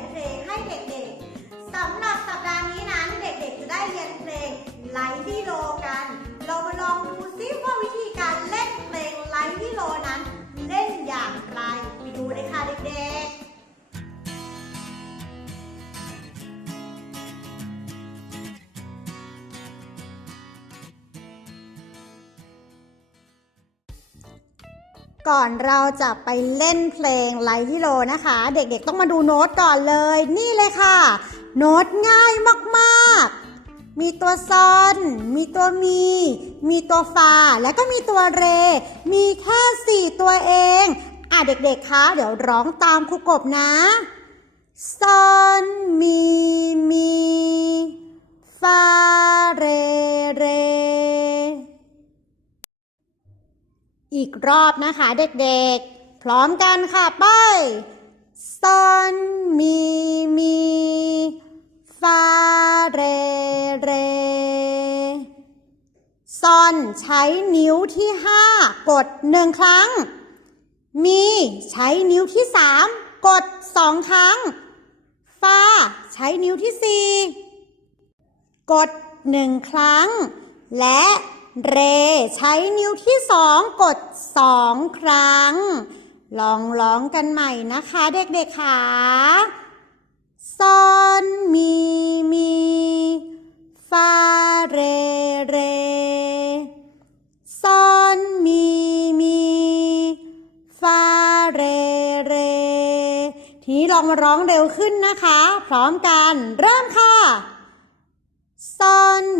นเพลงให้เด็กๆสำหรับสัปดาห์นี้นั้นเด็กๆจะได้เรียนเพลงไหลที่โลกัน เรามาลองดูซิว่าวิธี ก่อนเราจะไปเล่นเพลงไลท์ที่โลนะคะ เด็กๆต้องมาดูโน้ตก่อนเลย นี่เลยค่ะ โน้ตง่ายมากๆ มีตัวซอน มีตัวมี มีตัวฟา แล้วก็มีตัวเร มีแค่สี่ตัวเอง อะเด็กๆคะเดี๋ยวร้องตามครูกบนะซอนมีมี ฟาเรเร อีกรอบนะคะเด็กๆ พร้อมกันค่ะไปซอนมีมีฟาเรเรซอนใช้นิ้วที่5กด1ครั้ง มีใช้นิ้วที่3กด2ครั้ง ฟาใช้นิ้วที่4กด1ครั้ง และ เร ใช้นิ้วที่2กด2ครั้ง ลองร้องกันใหม่นะคะเด็กๆค่ะซอนมีมีฟาเรเรซอนมีมีฟาเรเร ทีนี้ลองมาร้องเร็วขึ้นนะคะ พร้อมกัน เริ่มค่ะซอนม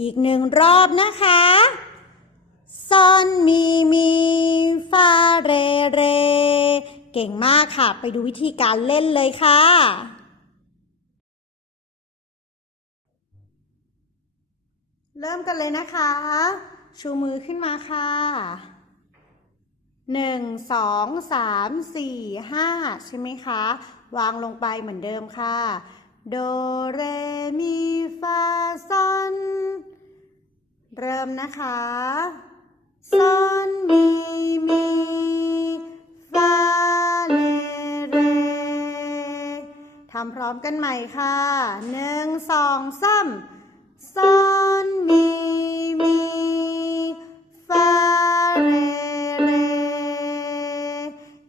อีกหนึ่งรอบนะคะซอนมีมีฟาเรเร เก่งมากค่ะ ไปดูวิธีการเล่นเลยค่ะ เริ่มกันเลยนะคะ ชูมือขึ้นมาค่ะหนึ่งสองสามสี่ห้าใช่ไหมคะ วางลงไปเหมือนเดิมค่ะ โดเรมีฟาซอน เริ่มนะคะซอนมีมีฟาเลเรทำพร้อมกันใหม่ค่ะหนึ่งสองสามซอนมีมีฟาเรเร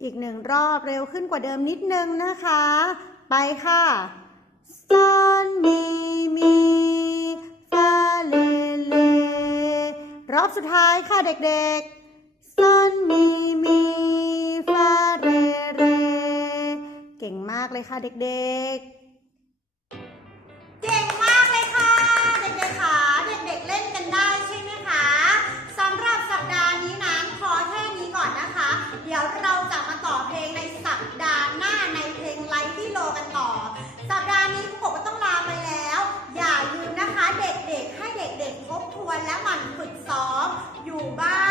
อีกหนึ่งรอบเร็วขึ้นกว่าเดิมนิดนึงนะคะ ไปค่ะซอนมี สุดท้ายค่ะเด็กๆซอนมีมีฟาเรเร เก่งมากเลยค่ะเด็กๆเก่งมากเลยค่ะ เด็กๆค่ะเด็กๆเล่นกันได้ใช่ไหมคะสำหรับสัปดาห์นี้นั้นพอแค่นี้ก่อนนะคะ เดี๋ยวเราจะมาต่อเพลงในสัปดาห์หน้าในเพลงไลท์ที่โลกันต่อ สัปดาห์นี้ครูกบก็ต้องลาไปแล้ว อย่าลืมนะคะ เด็กๆให้เด็กๆทบทวนและหมั่นฝึกซ้อม อ